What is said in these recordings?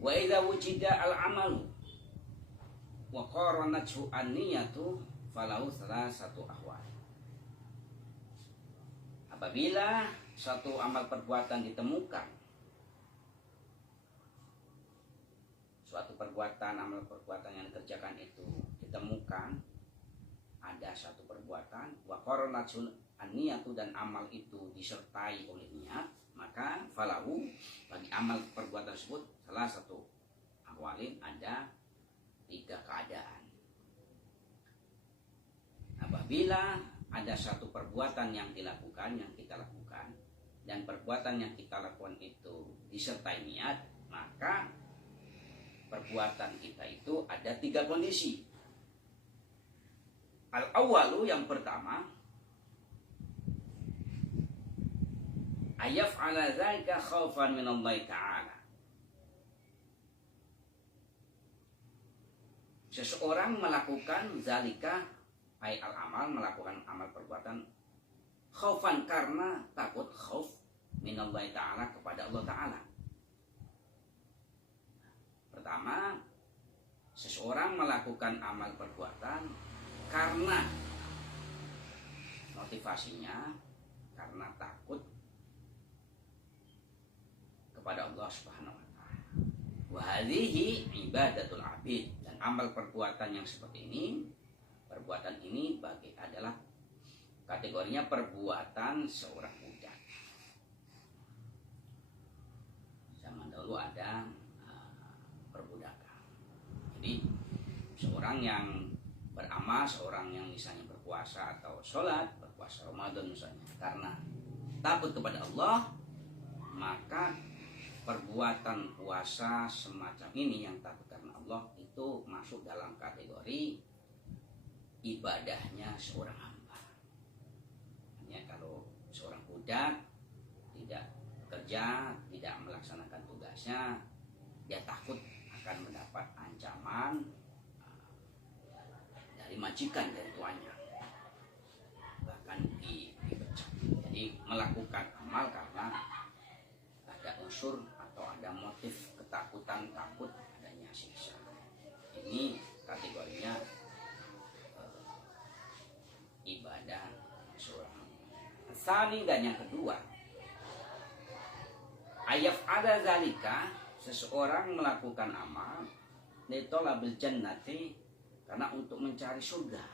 Wa idza wujida al-amalu wa qaranathu an-niyatu falahu salasatu ahwal. Apabila satu amal perbuatan ditemukan, suatu perbuatan, amal perbuatan yang dikerjakan itu ditemukan, ada satu perbuatan wa qaranathu an-niyatu, dan amal itu disertai oleh niat, maka falahu, bagi amal perbuatan tersebut, salah satu ahwalin, ada 3 keadaan. Apabila ada satu perbuatan yang dilakukan, yang kita lakukan, dan perbuatan yang kita lakukan itu disertai niat, maka perbuatan kita itu ada 3 kondisi. Al-awwalu, yang pertama, ayaf'ala dzalika khaufan min Allah Ta'ala. Seseorang melakukan zalika, ay al-amal, melakukan amal perbuatan, khaufan, karena takut, khauf min Allah Ta'ala, kepada Allah Ta'ala. Pertama, seseorang melakukan amal perbuatan karena motivasinya karena takut kepada Allah Subhanahu wa taala. Wa hadhihi ibadatul abid, dan amal perbuatan yang seperti ini, perbuatan ini adalah kategorinya perbuatan seorang budak. Zaman dahulu ada perbudakan. Jadi seorang yang beramal, seorang yang misalnya berpuasa atau sholat, berpuasa Ramadan misalnya, karena takut kepada Allah, maka perbuatan puasa semacam ini yang takut karena Allah itu masuk dalam kategori ibadahnya seorang hamba. Hanya kalau seorang budak tidak bekerja, tidak melaksanakan tugasnya, dia takut akan mendapat ancaman dari majikan, dari tuannya, bahkan dipecat. Jadi melakukan amal karena ada unsur atau ada motif ketakutan, takut adanya siksa. Ini kategorinya ibadah seorang. Tsani, dan yang kedua, ayaf ada zalika, seseorang melakukan amal litolabil jannati, karena untuk mencari surga,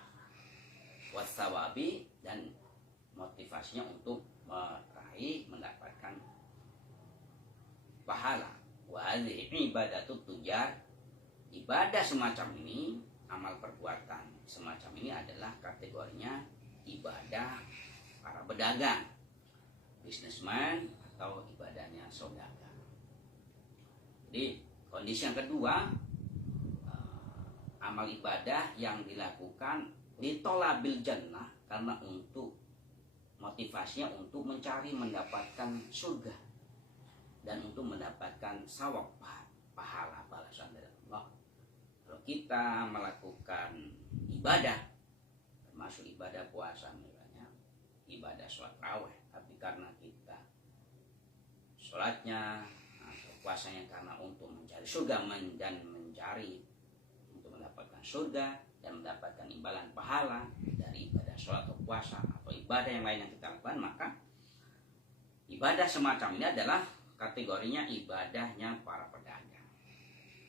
wasawabi, dan motivasinya untuk meraih, mendapatkan pahala. Wa hadhihi ibadatut tujar, ibadah semacam ini, amal perbuatan semacam ini adalah kategorinya ibadah para pedagang, businessman, atau ibadahnya saudagar. Jadi kondisi yang kedua, amal ibadah yang dilakukan litolabil jannah, karena untuk motivasinya untuk mencari, mendapatkan surga, dan untuk mendapatkan sawab, pahala, balasan dari Allah. Kalau kita melakukan ibadah, termasuk ibadah puasa misalnya, ibadah sholat raweh, tapi karena kita sholatnya atau puasanya karena untuk mencari surga dan mencari untuk mendapatkan surga dan mendapatkan imbalan pahala dari ibadah sholat atau puasa atau ibadah yang lain yang kita lakukan, maka ibadah semacam ini adalah kategorinya ibadahnya para pedagang.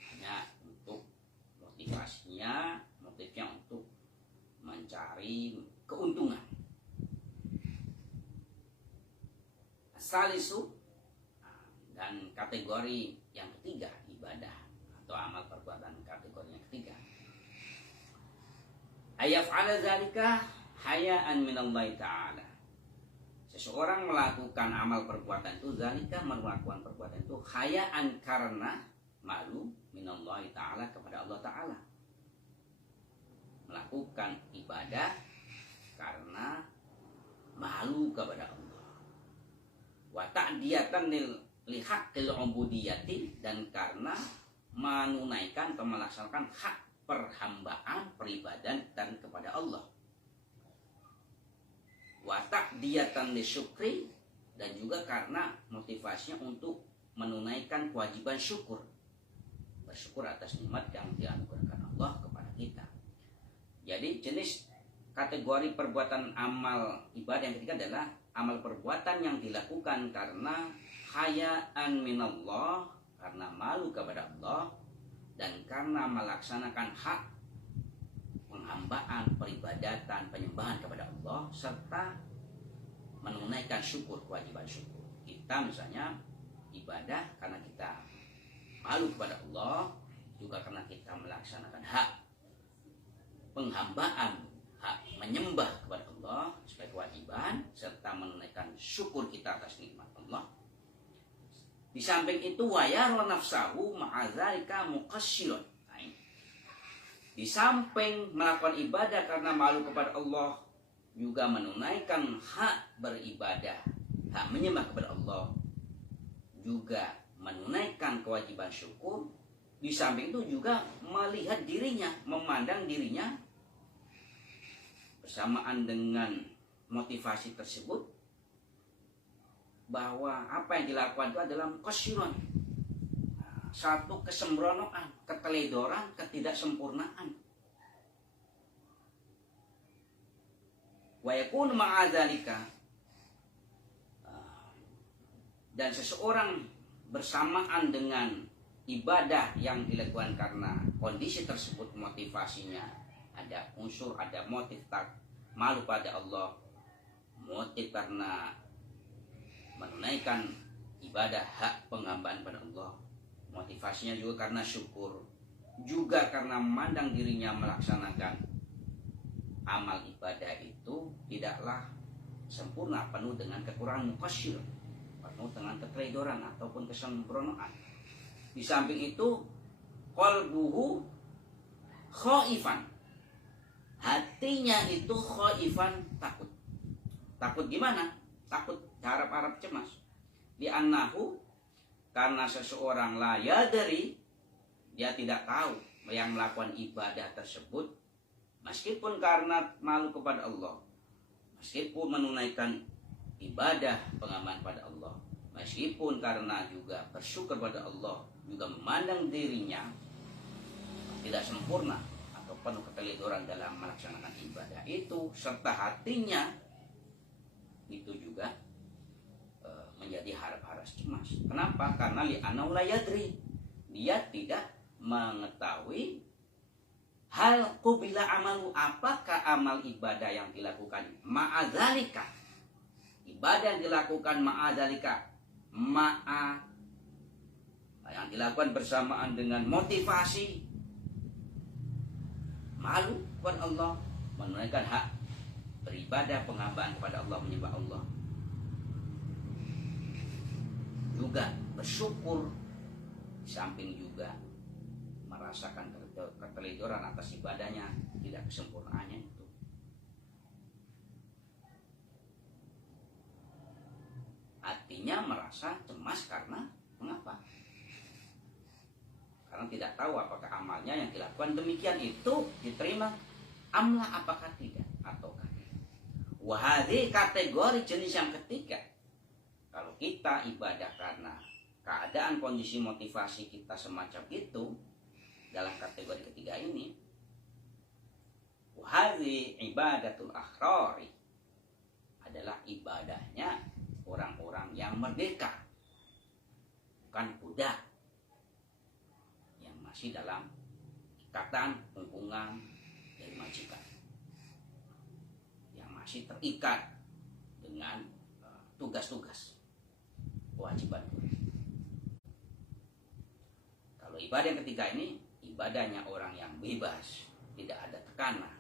Hanya untuk motivasinya, motifnya untuk mencari keuntungan. Salisu, dan kategori yang ketiga, ibadah atau amal perbuatan kategori yang ketiga, ayaf'ala dzalika haya'an minallahi ta'ala. Seseorang melakukan amal perbuatan itu, zalika, melakukan perbuatan itu haya'an, karena malu, minallahi ta'ala, kepada Allah Ta'ala. Melakukan ibadah karena malu kepada Allah. Wa ta'diyatan li haqqil ubudiyati, dan karena menunaikan atau melaksanakan hak perhambaan, peribadahan dan kepada Allah. Wa ta'diyatan li syukri, dan juga karena motivasinya untuk menunaikan kewajiban syukur. bersyukur atas nikmat yang dianugerahkan Allah kepada kita. Jadi jenis kategori perbuatan amal ibadah yang ketiga adalah amal perbuatan yang dilakukan karena hayaan minallah, karena malu kepada Allah, dan karena melaksanakan hak penghambaan, peribadatan, penyembahan kepada Allah, serta menunaikan syukur, kewajiban syukur. Kita misalnya ibadah karena kita malu kepada Allah, juga karena kita melaksanakan hak penghambaan, hak menyembah kepada Allah sebagai kewajiban, serta menunaikan syukur kita atas nikmat Allah. Di samping itu wayar nafsahu ma'adzalika muqassirun. Di samping melakukan ibadah karena malu kepada Allah, juga menunaikan hak beribadah, hak menyembah kepada Allah, juga menunaikan kewajiban syukur. Di samping itu juga melihat dirinya, memandang dirinya bersamaan dengan motivasi tersebut, bahwa apa yang dilakukan itu adalah muqassirun, satu kesembronoan, keteledoran, ketidaksempurnaan. Wa yakunu ma'adzalika, dan seseorang bersamaan dengan ibadah yang dilakukan karena kondisi tersebut, motivasinya ada unsur, ada motif tak malu pada Allah, motif karena menunaikan ibadah hak penghambaan pada Allah, motivasinya juga karena syukur, juga karena memandang dirinya melaksanakan amal ibadah itu tidaklah sempurna, penuh dengan kekurangan, muqassir, penuh dengan keteledoran ataupun kesembronoan. Di samping itu qalbuhu khaifan, hatinya itu khaifan, takut. Takut gimana? Takut, harap-harap, cemas. Di annahu, karena seseorang la yadri, dia tidak tahu yang melakukan ibadah tersebut, meskipun karena malu kepada Allah, meskipun menunaikan ibadah pengaman pada Allah, meskipun karena juga bersyukur pada Allah, juga memandang dirinya tidak sempurna atau penuh keteledoran dalam melaksanakan ibadah itu, serta hatinya itu juga menjadi harap-harap cemas. Kenapa? Karena li'annahu la yadri, dia tidak mengetahui hal qubila amalu, apakah amal ibadah yang dilakukan ma'adzalika, ibadah yang dilakukan ma'adzalika, yang dilakukan bersamaan dengan motivasi malu kepada Allah, menunaikan hak beribadah penghambaan kepada Allah, menyembah Allah, juga bersyukur, di samping juga merasakan keteledoran atas ibadahnya, tidak kesempurnaannya itu. Artinya merasa cemas karena mengapa? Karena tidak tahu apakah amalnya yang dilakukan demikian itu diterima amla, apakah tidak ataukah tidak. Wahadi kategori jenis yang ketiga, kalau kita ibadah karena keadaan kondisi motivasi kita semacam itu, dalam kategori ketiga ini, wahadi ibadatul akhrari, adalah ibadahnya orang-orang yang merdeka, bukan budak yang masih dalam ikatan hubungan dari majikan, yang masih terikat dengan tugas-tugas kewajiban. Kalau ibadah yang ketiga ini, ibadahnya orang yang bebas, tidak ada tekanan,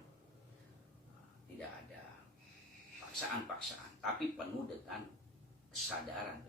tidak ada paksaan-paksaan, tapi penuh dengan kesadaran.